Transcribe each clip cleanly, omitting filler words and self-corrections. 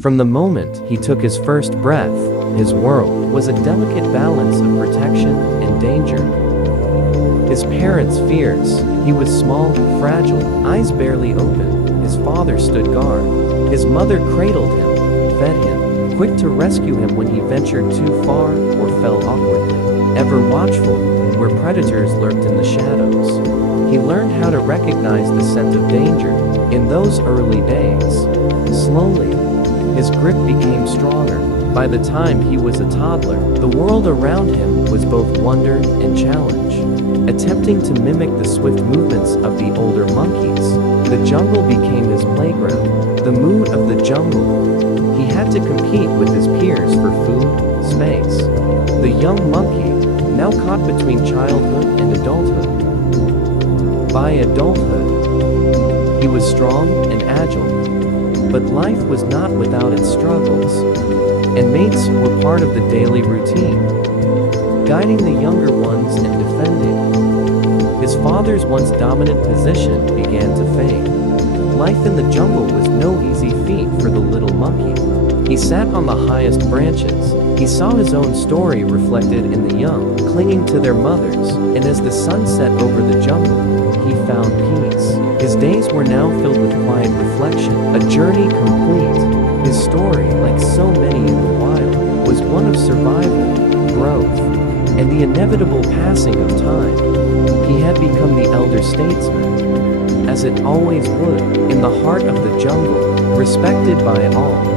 From the moment he took his first breath, his world was a delicate balance of protection and danger. His parents' fears: he was small, fragile, eyes barely open. His father stood guard. His mother cradled him, fed him, quick to rescue him when he ventured too far or fell awkwardly. Ever watchful, where predators lurked in the shadows. He learned how to recognize the scent of danger in those early days. Slowly, his grip became stronger. By the time he was a toddler, the world around him was both wonder and challenge. Attempting to mimic the swift movements of the older monkeys, the jungle became his playground. The mood of the jungle. He had to compete with his peers for food, space. The young monkey, now caught between childhood and adulthood. By adulthood, he was strong and agile. But life was not without its struggles, and mates were part of the daily routine, guiding the younger ones and defending. His father's once dominant position began to fade. Life in the jungle was no easy feat for the little monkey. He sat on the highest branches. He saw his own story reflected in the young, clinging to their mothers, and as the sun set over the jungle, he found peace. His days were now filled with quiet reflection, a journey complete. His story, like so many in the wild, was one of survival, growth, and the inevitable passing of time. He had become the elder statesman, as it always would, in the heart of the jungle, respected by all.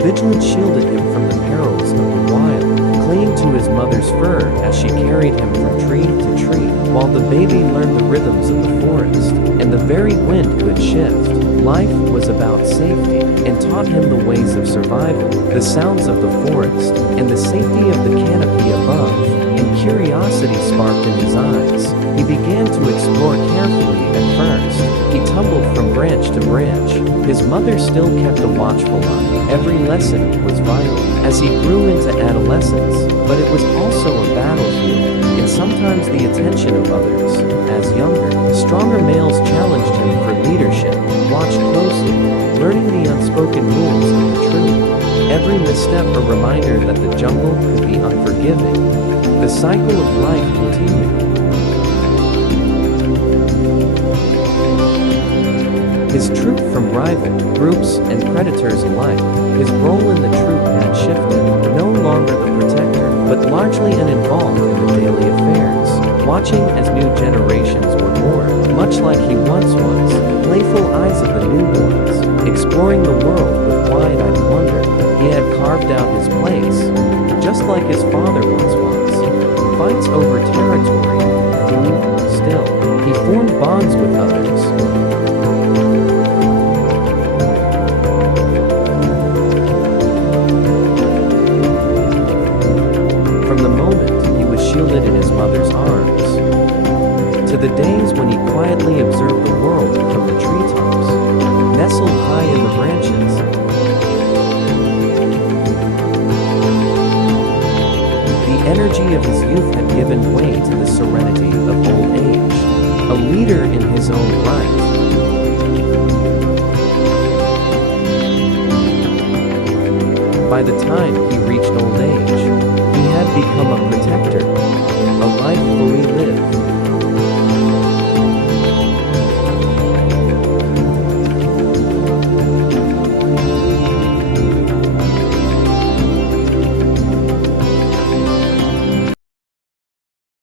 Vigilance shielded him from the perils of the wild, clinging to his mother's fur as she carried him from tree to tree, while the baby learned the rhythms of the forest, and the very wind could shift. Life was about safety, and taught him the ways of survival, the sounds of the forest, and the safety of the canopy above, and curiosity sparked in his eyes. He began to explore carefully at first. He tumbled from branch to branch. His mother still kept a watchful eye. Every lesson was vital as he grew into adolescence, but it was also a battlefield, and sometimes the attention of others. As younger, stronger males challenged him for leadership. Watched closely, learning the unspoken rules of the truth. Every misstep a reminder that the jungle could be unforgiving. The cycle of life continued. His troop from rival groups and predators alike, his role in the troop had shifted, no longer the protector, but largely uninvolved in the daily affairs, watching as new generations were born, much like he once was, playful eyes of the newborns, exploring the world with wide-eyed wonder. He had carved out his place, just like his father once was. Fights over territory, food, still, he formed bonds with others. Shielded in his mother's arms, to the days when he quietly observed the world from the treetops, nestled high in the branches. The energy of his youth had given way to the serenity of old age, a leader in his own right. By the time he reached old age, he had become a protector, a life fully lived.